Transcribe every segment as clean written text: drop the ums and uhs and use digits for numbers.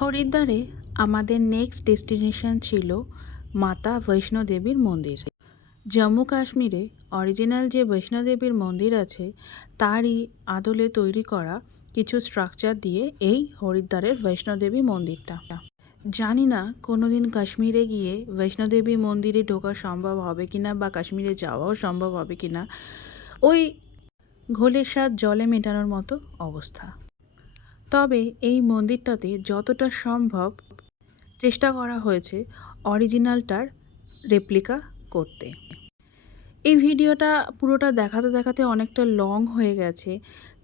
হরিদ্বারে আমাদের next destination ছিল মাতা বৈষ্ণো দেবীর মন্দির। জম্মু কাশ্মীরে অরিজিনাল যে বৈষ্ণো দেবীর মন্দির আছে তারই আদলে তৈরি করা কিছু স্ট্রাকচার দিয়ে এই হরিদ্বারের বৈষ্ণো দেবী মন্দিরটা। জানি না কোনোদিন কাশ্মীরে গিয়ে বৈষ্ণো দেবী মন্দিরে ঢোকা সম্ভব হবে কিনা বা কাশ্মীরে যাওয়াও সম্ভব হবে কিনা। ওই ঘোলের স্বাদ জলে মেটানোর মতো অবস্থা। তবে এই মন্দিরটাতে যতটা সম্ভব চেষ্টা করা হয়েছে অরিজিনালটার রেপ্লিকা করতে। এই ভিডিওটা পুরোটা দেখাতে দেখাতে অনেকটা লং হয়ে গেছে,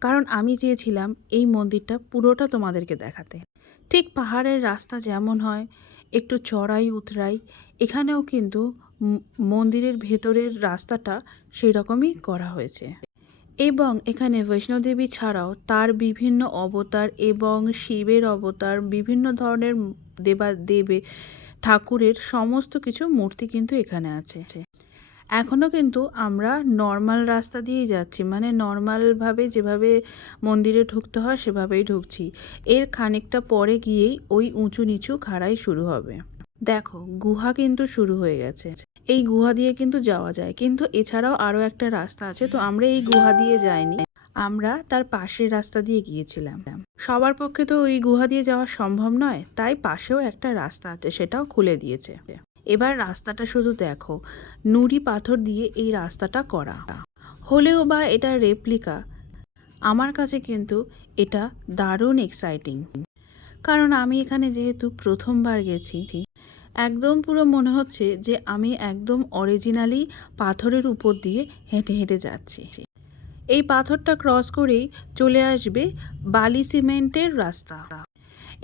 কারণ আমি চেয়েছিলাম এই মন্দিরটা পুরোটা তোমাদেরকে দেখাতে। ঠিক পাহাড়ের রাস্তা যেমন হয় একটু চড়াই উতরাই, এখানেও কিন্তু মন্দিরের ভেতরের রাস্তাটা সেই রকমই করা হয়েছে। এবং এখানে বৈষ্ণোদেবী ছাড়াও তার বিভিন্ন অবতার এবং শিবের অবতার, বিভিন্ন ধরনের দেবে ঠাকুরের সমস্ত কিছু মূর্তি কিন্তু এখানে আছে। এখনও কিন্তু আমরা নর্মাল রাস্তা দিয়েই যাচ্ছি, মানে নর্মালভাবে যেভাবে মন্দিরে ঢুকতে হয় সেভাবেই ঢুকছি। এর খানিকটা পরে গিয়েই ওই উঁচু নিচু খাড়াই শুরু হবে। দেখো, গুহা কিন্তু শুরু হয়ে গেছে। এই গুহা দিয়ে কিন্তু যাওয়া যায়, কিন্তু এছাড়াও আরও একটা রাস্তা আছে। তো আমরা এই গুহা দিয়ে যাইনি, আমরা তার পাশের রাস্তা দিয়ে গিয়েছিলাম। সবার পক্ষে তো ওই গুহা দিয়ে যাওয়া সম্ভব নয়, তাই পাশেও একটা রাস্তা আছে, সেটাও খুলে দিয়েছে। এবার রাস্তাটা শুধু দেখো, নুড়ি পাথর দিয়ে এই রাস্তাটা করা হলেও বা এটা রেপ্লিকা, আমার কাছে কিন্তু এটা দারুণ এক্সাইটিং। কারণ আমি এখানে যেহেতু প্রথমবার গেছি, একদম পুরো মনে হচ্ছে যে আমি একদম অরিজিনালি পাথরের উপর দিয়ে হেঁটে হেঁটে যাচ্ছি। এই পাথরটা ক্রস করেই চলে আসবে বালি সিমেন্টের রাস্তা।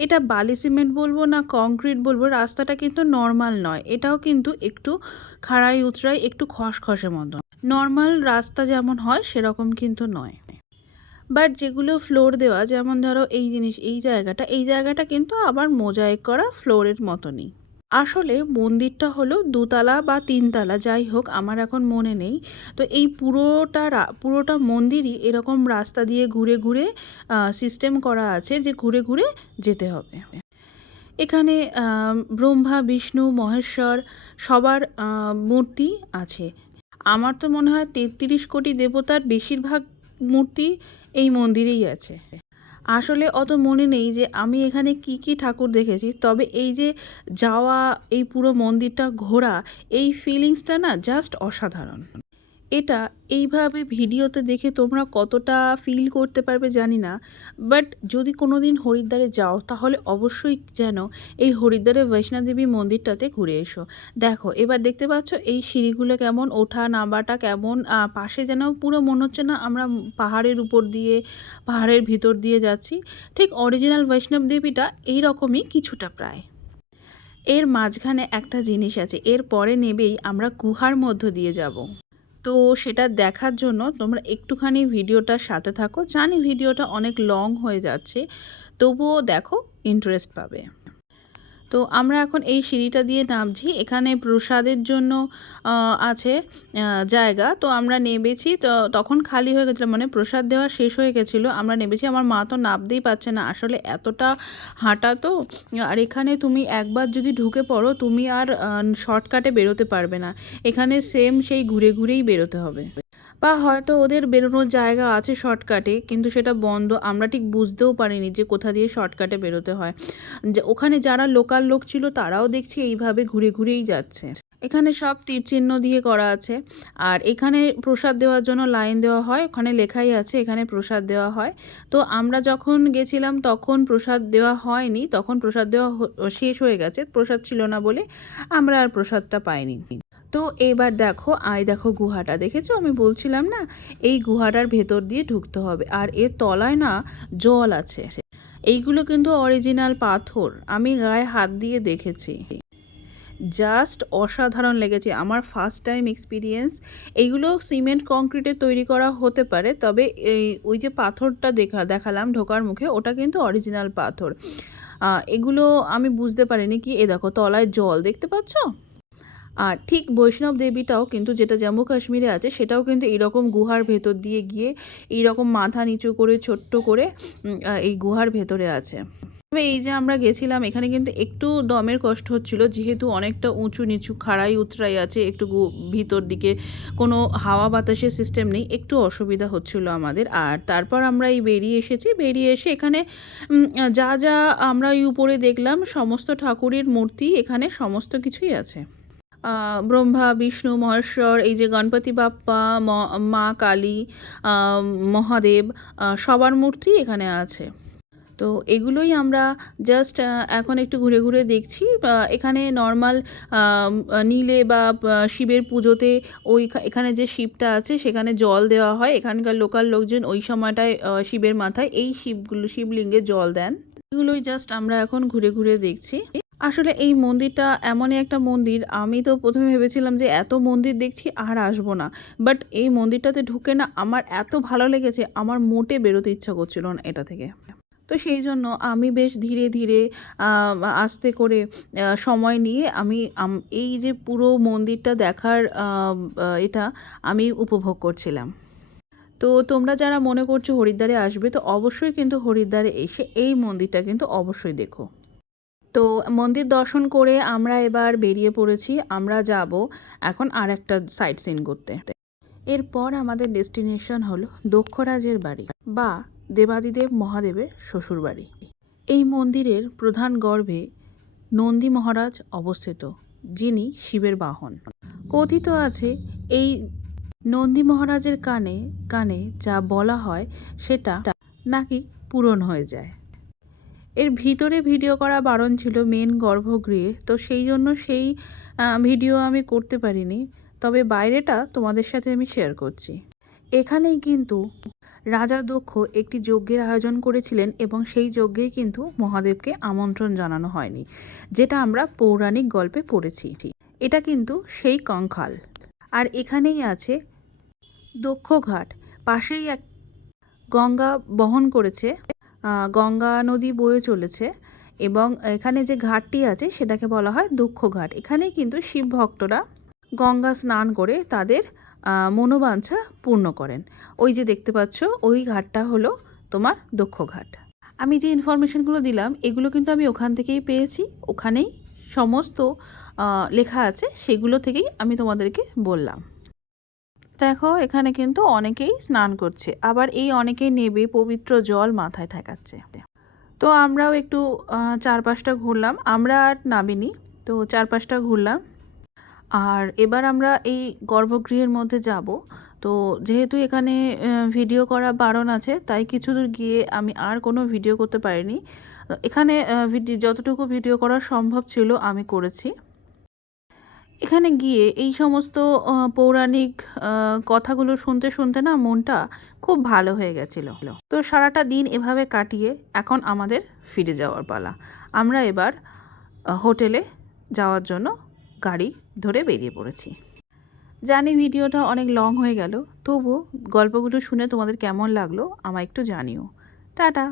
এটা বালি সিমেন্ট বলবো না কংক্রিট বলবো, রাস্তাটা কিন্তু নর্মাল নয়, এটাও কিন্তু একটু খাড়াই উতরাই, একটু খসখসে মতো। নর্মাল রাস্তা যেমন হয় সেরকম কিন্তু নয়। বাট যেগুলো ফ্লোর দেওয়া, যেমন ধরো এই জায়গাটা কিন্তু আবার মোজাইক করা ফ্লোরের মতনই। আসলে মন্দিরটা হলো 2 তলা বা 3 তলা, যাই হোক আমার এখন মনে নেই। তো এই পুরোটা মন্দিরই এরকম রাস্তা দিয়ে ঘুরে ঘুরে সিস্টেম করা আছে যে ঘুরে ঘুরে যেতে হবে। এখানে ব্রহ্মা, বিষ্ণু, মহেশ্বর সবার মূর্তি আছে। আমার তো মনে হয় 33 কোটি দেবতার বেশিরভাগ মূর্তি এই মন্দিরেই আছে। আসলে অত মনে নেই যে আমি এখানে কি কি ঠাকুর দেখেছি, তবে এই যে যাওয়া, এই পুরো মন্দিরটা ঘোরা, এই ফিলিংসটা না জাস্ট অসাধারণ। এটা এইভাবে ভিডিওতে দেখে তোমরা কতটা ফিল করতে পারবে জানি না, বাট যদি কোনো দিন হরিদ্বারে যাও তাহলে অবশ্যই যেন এই হরিদ্বারের বৈষ্ণোদেবী মন্দিরটাতে ঘুরে এসো। দেখো, এবার দেখতে পাচ্ছ এই সিঁড়িগুলো কেমন, ওঠা নামাটা কেমন, পাশে যেন পুরো মনে হচ্ছে না আমরা পাহাড়ের উপর দিয়ে, পাহাড়ের ভিতর দিয়ে যাচ্ছি। ঠিক অরিজিনাল বৈষ্ণব দেবীটা এইরকমই কিছুটা প্রায়। এর মাঝখানে একটা জিনিস আছে, এর পরে নেবেই আমরা গুহার মধ্য দিয়ে যাব। তো সেটা দেখার জন্য তোমরা একটুখানি ভিডিওটার সাথে থাকো। জানি ভিডিওটা অনেক লং হয়ে যাচ্ছে, তবুও দেখো, ইন্টারেস্ট পাবে। তো আমরা এখন এই সিঁড়িটা দিয়ে নামছি। এখানে প্রসাদের জন্য আছে জায়গা। তো আমরা নেমেছি, তো তখন খালি হয়ে গেছিলো, মানে প্রসাদ দেওয়া শেষ হয়ে গেছিলো। আমরা নেমেছি, আমার মা তো নামতেই পারছে না, আসলে এতটা হাঁটা তো। আর এখানে তুমি একবার যদি ঢুকে পড়ো তুমি আর শর্টকাটে বেরোতে পারবে না। এখানে সেম সেই ঘুরে ঘুরেই বেরোতে হবে, বা হয়তো ওদের বেরোনোর জায়গা আছে শর্টকাটে, কিন্তু সেটা বন্ধ। আমরা ঠিক বুঝতেও পারিনি যে কোথা দিয়ে শর্টকাটে বেরোতে হয়। ওখানে যারা লোকাল লোক ছিল তারাও দেখছি এইভাবে ঘুরে ঘুরেই যাচ্ছে। এখানে সব তীরচিহ্ন দিয়ে করা আছে। আর এখানে প্রসাদ দেওয়ার জন্য লাইন দেওয়া হয়, ওখানে লেখাই আছে এখানে প্রসাদ দেওয়া হয়। তো আমরা যখন গেছিলাম তখন প্রসাদ দেওয়া হয়নি, তখন প্রসাদ দেওয়া শেষ হয়ে গেছে, প্রসাদ ছিল না বলে আমরা আর প্রসাদটা পাইনি। তো এবার দেখো গুহাটা দেখেছো, আমি বলছিলাম না এই গুহাটার ভেতর দিয়ে ঢুকতে হবে। আর এর তলায় না জল আছে। এইগুলো কিন্তু অরিজিনাল পাথর, আমি গায়ে হাত দিয়ে দেখেছি, জাস্ট অসাধারণ লেগেছে আমার, ফার্স্ট টাইম এক্সপিরিয়েন্স। এইগুলো সিমেন্ট কংক্রিটের তৈরি করা হতে পারে, তবে ওই যে পাথরটা দেখালাম ঢোকার মুখে, ওটা কিন্তু অরিজিনাল পাথর। এগুলো আমি বুঝতে পারিনি কি, দেখো তলায় জল দেখতে পাচ্ছ। আর ঠিক বৈষ্ণব দেবীটাও কিন্তু, যেটা জম্মু কাশ্মীরে আছে, সেটাও কিন্তু এইরকম গুহার ভেতর দিয়ে গিয়ে এইরকম মাথা নিচু করে ছোট্ট করে এই গুহার ভেতরে আছে। তবে এই যে আমরা গেছিলাম এখানে কিন্তু একটু দমের কষ্ট হচ্ছিল, যেহেতু অনেকটা উঁচু নিচু খাড়াই উতরাই আছে, একটু ভিতর দিকে কোনো হাওয়া বাতাসের সিস্টেম নেই, একটু অসুবিধা হচ্ছিল আমাদের। আর তারপর আমরা এই বেরিয়ে এসেছি, বেরিয়ে এসে এখানে যা যা আমরা এই উপরে দেখলাম সমস্ত ঠাকুরের মূর্তি এখানে সমস্ত কিছুই আছে। ব্রহ্মা বিষ্ণু মহেশ্বর, এই যে গণপতি বাপ্পা, মা কালী, মহাদেব, সবার মূর্তি এখানে আছে। তো এগুলোই আমরা জাস্ট এখন একটু ঘুরে ঘুরে দেখছি। এখানে নর্মাল নীলে বা শিবের পুজোতে এখানে যে শিবটা আছে সেখানে জল দেওয়া হয়, এখানকার লোকাল লোকজন ওই সময়টায় শিবের মাথায় এই শিবলিঙ্গে জল দেন। এগুলোই জাস্ট আমরা এখন ঘুরে ঘুরে দেখছি। আসলে এই মন্দিরটা এমনই একটা মন্দির, আমি তো প্রথমে ভেবেছিলাম যে এত মন্দির দেখছি আর আসবো না, বাট এই মন্দিরটাতে ঢুকে না আমার এত ভালো লেগেছে, আমার মোটে বেরোতে ইচ্ছা করছিল না এটা থেকে। তো সেই জন্য আমি বেশ ধীরে ধীরে আস্তে করে সময় নিয়ে আমি এই যে পুরো মন্দিরটা দেখার এটা আমি উপভোগ করছিলাম। তো তোমরা যারা মনে করছো হরিদ্বারে আসবে, তো অবশ্যই কিন্তু হরিদ্বারে এসে এই মন্দিরটা কিন্তু অবশ্যই দেখো। তো মন্দির দর্শন করে আমরা এবার বেরিয়ে পড়েছি, আমরা যাব এখন আর একটা সাইট সিন করতে। এরপর আমাদের ডেস্টিনেশন হলো দক্ষরাজের বাড়ি বা দেবাদিদেব মহাদেবের শ্বশুরবাড়ি। এই মন্দিরের প্রধান গর্ভে নন্দী মহারাজ অবস্থিত, যিনি শিবের বাহন। কথিত আছে এই নন্দী মহারাজের কানে কানে যা বলা হয় সেটা নাকি পূরণ হয়ে যায়। এর ভিতরে ভিডিও করা বারণ ছিল মেন গর্ভগৃহে, তো সেই জন্য সেই ভিডিও আমি করতে পারিনি, তবে বাইরেটা তোমাদের সাথে আমি শেয়ার করছি। এখানেই কিন্তু রাজা দক্ষ একটি যজ্ঞের আয়োজন করেছিলেন এবং সেই যজ্ঞেই কিন্তু মহাদেবকে আমন্ত্রণ জানানো হয়নি, যেটা আমরা পৌরাণিক গল্পে পড়েছি। এটা কিন্তু সেই কঙ্কাল। আর এখানেই আছে দক্ষঘাট, পাশেই এক গঙ্গা বহন করেছে, গঙ্গা নদী বয়ে চলেছে এবং এখানে যে ঘাটটি আছে সেটাকে বলা হয় দক্ষঘাট। এখানেই কিন্তু শিব ভক্তরা গঙ্গা স্নান করে তাদের মনোবাঞ্ছা পূর্ণ করেন। ওই যে দেখতে পাচ্ছ ওই ঘাটটা হলো তোমার দক্ষঘাট। আমি যে ইনফরমেশনগুলো দিলাম এগুলো কিন্তু আমি ওখান থেকেই পেয়েছি, ওখানেই সমস্ত লেখা আছে, সেগুলো থেকেই আমি তোমাদেরকে বললাম। দেখো এখানে কিন্তু অনেকেই স্নান করছে, আবার এই অনেকেই নেবে পবিত্র জল মাথায় ঠেকাচ্ছে। তো আমরাও একটু চারপাশটা ঘুরলাম, আমরা আর নামিনি, তো চারপাশটা ঘুরলাম। আর এবার আমরা এই গর্ভগৃহের মধ্যে যাব। তো যেহেতু এখানে ভিডিও করা বারণ আছে, তাই কিছু দূর গিয়ে আমি আর কোনো ভিডিও করতে পারিনি। এখানে যতটুকু ভিডিও করা সম্ভব ছিল আমি করেছি। এখানে গিয়ে এই সমস্ত পৌরাণিক কথাগুলো শুনতে শুনতে না মনটা খুব ভালো হয়ে গেছিল। তো সারাটা দিন এভাবে কাটিয়ে এখন আমাদের ফিরে যাওয়ার পালা। আমরা এবার হোটেলে যাওয়ার জন্য গাড়ি ধরে বেরিয়ে পড়েছি। জানি ভিডিওটা অনেক লং হয়ে গেল, তবু গল্পগুলো শুনে তোমাদের কেমন লাগলো আমায় একটু জানিও। টাটা।